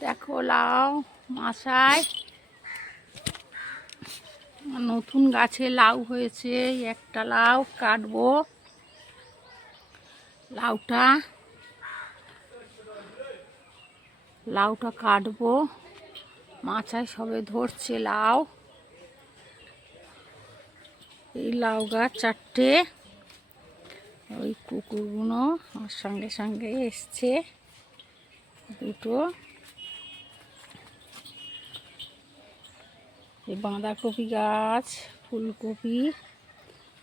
দেখো লাউ মাছায় নতুন গাছে লাউ হয়েছে, একটা লাউ কাটবো। লাউটা লাউটা কাটবো। মাচায় সবে ধরছে লাউ। এই লাউ গাছ চারটে। ওই কুকুরগুলো আমার সঙ্গে সঙ্গে এসছে দুটো। এই বাঁধাকপি গাছ, ফুলকপি।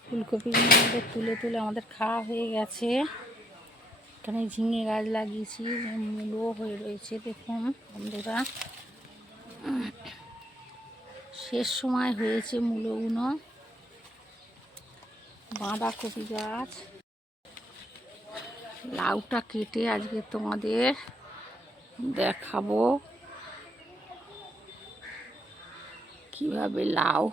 ফুলকপি আমাদের তুলে তুলে আমাদের খাওয়া হয়ে গেছে। এখানে ঝিঙে গাছ লাগিয়েছি, মূলো হয়ে রয়েছে, দেখুন বন্ধুরা। শেষ সময় হয়েছে মূলোগুলো বাঁধাকপি গাছ। লাউটা কেটে আজকে তোমাদের দেখাবো। কীভাবে লাউ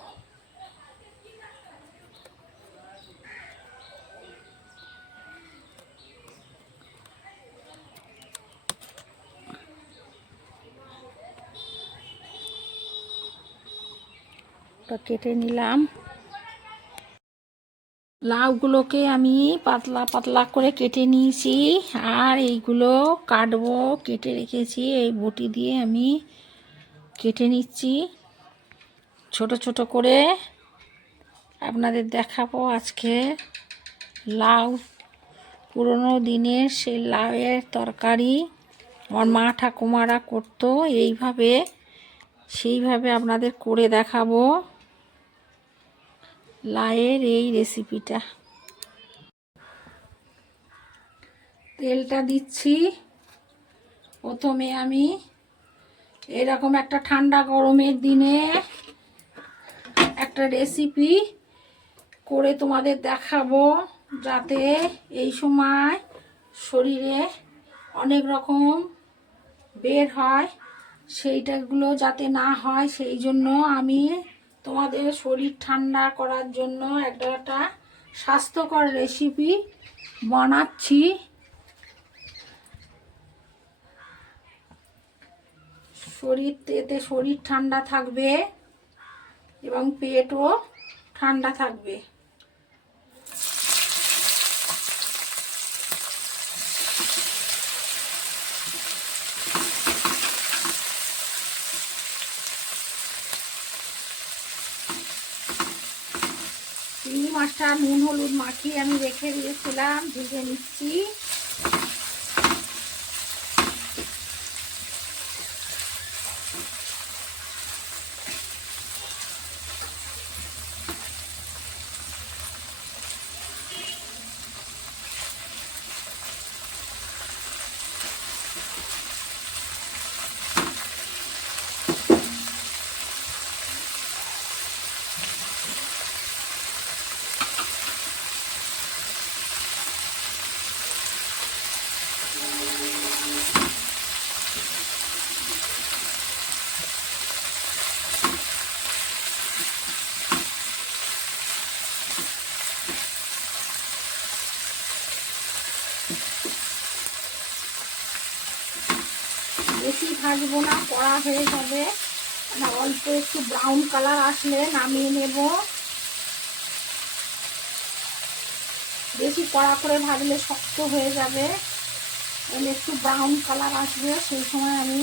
কেটে নিলাম। লাউগুলোকে আমি পাতলা পাতলা করে কেটে নিয়েছি। আর এইগুলো কাটবো, কেটে রেখেছি, এই বটি দিয়ে আমি কেটে নিচ্ছি। ছোট ছোট করে আপনাদের দেখাবো আজকে লাউ। পুরনো দিনের সেই লাউয়ের তরকারি আমার মা ঠাকুমারা করতো, এইভাবে, সেইভাবে আপনাদের করে দেখাবো লাউয়ের এই রেসিপিটা। তেলটা দিচ্ছি। প্রথমে আমি এরকম একটা ঠান্ডা গরমের দিনে একটা রেসিপি করে তোমাদের দেখাবো যাতে এই সময় শরীরে অনেক রকম বের হয়, সেইটাগুলো যাতে না হয়, সেই জন্য আমি তোমাদের শরীর ঠান্ডা করার জন্য একটা একটা স্বাস্থ্যকর রেসিপি বানাচ্ছি। শরীর, এতে শরীর ঠান্ডা থাকবে। এবং পেটও ঠান্ডা থাকবে। চিংড়ি মাছটা নুন হলুদ মাখিয়ে আমি রেখে দিয়েছিলাম ভেজে নিচ্ছি বেশি ভাজবো না, কড়া হয়ে যাবে। অল্প একটু ব্রাউন কালার আসলে নামিয়ে নেব। বেশি কড়া করে ভাজলে শক্ত হয়ে যাবে। এলে একটু ব্রাউন কালার আসবে, সেই সময় আমি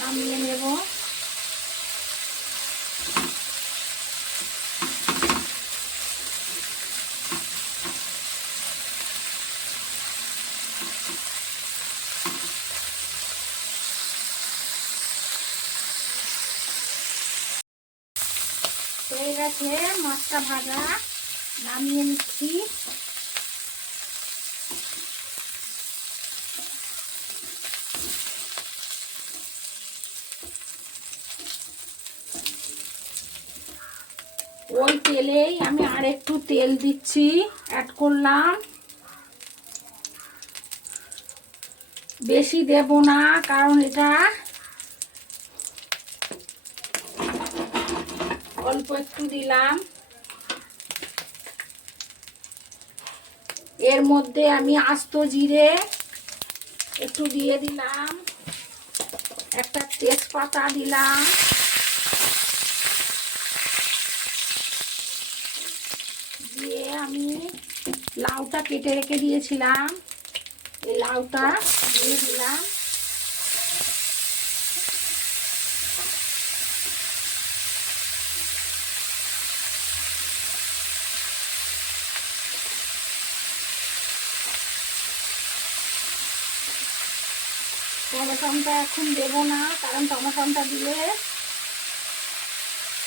নামিয়ে নেব। গেছে মাছটা ভাজা নামিয়ে নিচ্ছি। ওই তেলেই আমি আর একটু তেল দিচ্ছি অ্যাড করলাম। বেশি দেব না, কারণ এটা অল্প একটু দিলাম। এর মধ্যে আমি আস্ত জিরে একটু দিয়ে দিলাম। একটা তেজপাতা দিলাম। দিয়ে আমি লাউটা কেটে রেখে দিয়েছিলাম। এই লাউটা দিয়ে দিলাম। টমেটোটা এখন দেবো না, কারণ টমেটোটা দিলে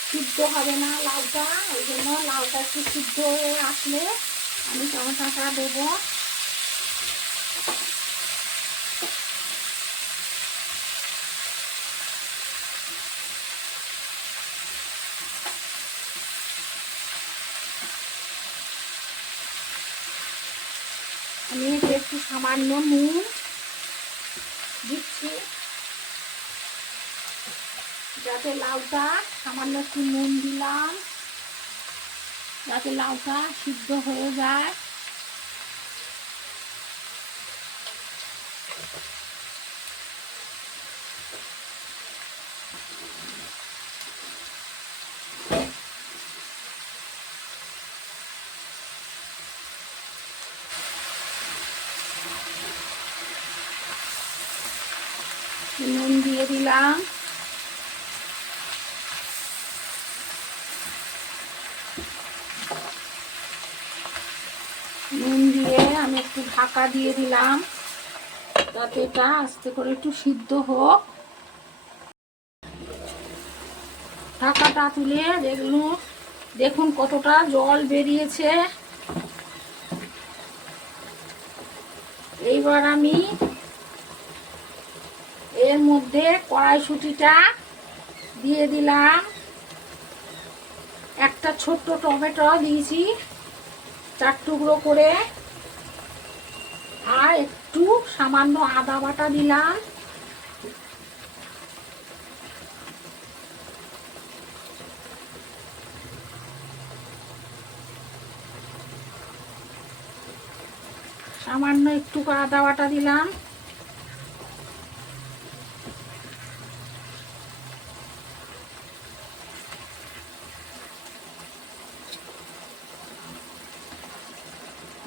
সিদ্ধ হবে না লাউটা, ওই জন্য লাউটা একটু সিদ্ধ হয়ে আসলে আমি টমেটোটা দেবো। আমি একটু সামান্য নুন দিচ্ছি। যাতে লাউটা সামান্য একটু নুন দিলাম যাতে লাউটা সিদ্ধ হয়ে যায় নুন দিয়ে নুন দিয়ে আমি একটু ঢাকা দিয়ে দিলাম, যাতে এটা আস্তে করে একটু সিদ্ধ হোক। ঢাকাটা তুলে দেখলুন দেখুন কতটা জল বেরিয়েছে। এইবার আমি এর মধ্যে কড়াইশুটিটা দিয়ে দিলাম। একটা ছোট্ট টমেটো দিয়েছি, চার টুকরো করে। আর একটু সামান্য আদা বাটা দিলাম। সামান্য একটু আদা বাটা দিলাম।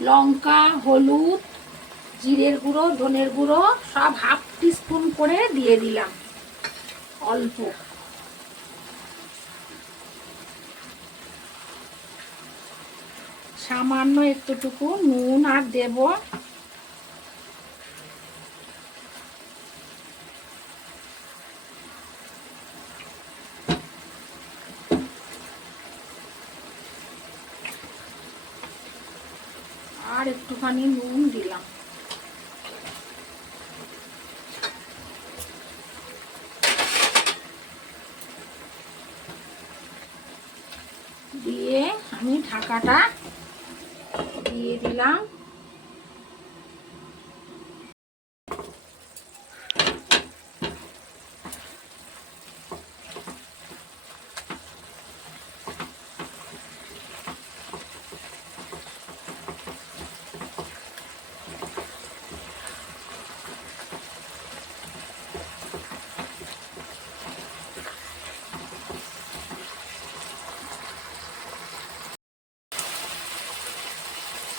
লঙ্কা, হলুদ, জিরের গুঁড়ো, ধনের গুঁড়ো, সব হাফ টিস্পুন করে দিয়ে দিলাম, অল্প। সামান্য একটুটুকু নুন আর দেব আর একটুখানি নুন দিলাম। দিয়ে আমি ঢাকাটা দিয়ে দিলাম।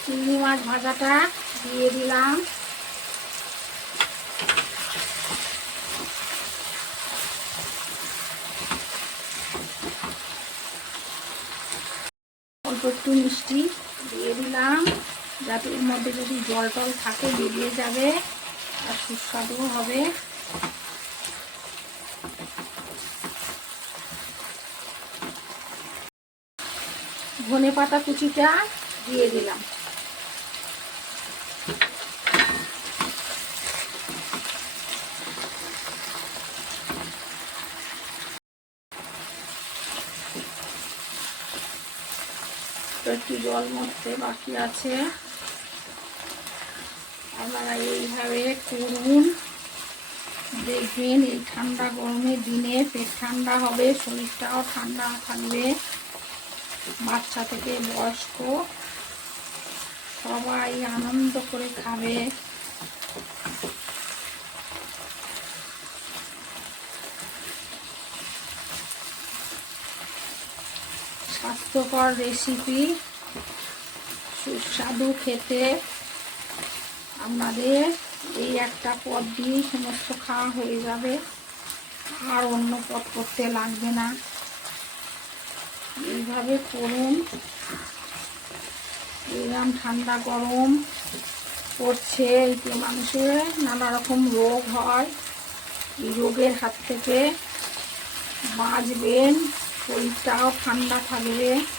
চিংড়ি মাছ ভাজাটা দিয়ে দিলাম। অল্প একটু মিষ্টি দিয়ে দিলাম, যাতে এর মধ্যে যদি জল টল থাকে বেরিয়ে যাবে আর সুস্বাদু হবে। ধনে পাতা কুচিটা দিয়ে দিলাম। বাকি জল মধ্যে বাকি আছে। আপনারা এইভাবে করুন দেখবেন, এই ঠান্ডা গরমের দিনে পেট ঠান্ডা হবে, শরীরটাও ঠান্ডা থাকবে। বাচ্চা থেকে বয়স্ক সবাই আনন্দ করে খাবে। স্বাস্থ্যকর রেসিপি সুস্বাদু খেতে আপনাদের এই একটা পদ দিয়েই সমস্ত খাওয়া হয়ে যাবে। আর অন্য পদ করতে লাগবে না। এইভাবে করুন। এরকম ঠান্ডা গরম পড়ছে এতে মানুষের নানা রকম রোগ হয়। এই রোগের হাত থেকে বাঁচবেন, শরীরটাও ঠান্ডা থাকবে।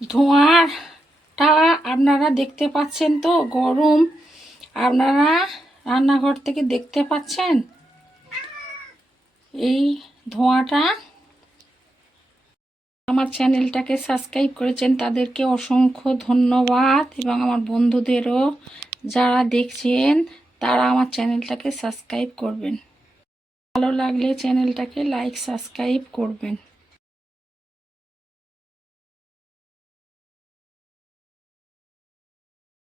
ধোঁয়াটা আপনারা দেখতে পাচ্ছেন তো, গরম। আপনারা রান্নাঘর থেকে দেখতে পাচ্ছেন? এই ধোঁয়াটা। আমার চ্যানেলটাকে সাবস্ক্রাইব করেছেন, তাদেরকে অসংখ্য ধন্যবাদ। এবং আমার বন্ধুদেরও যারা দেখছেন, তারা আমার চ্যানেলটাকে সাবস্ক্রাইব করবেন। ভালো লাগলে চ্যানেলটাকে লাইক, সাবস্ক্রাইব করবেন।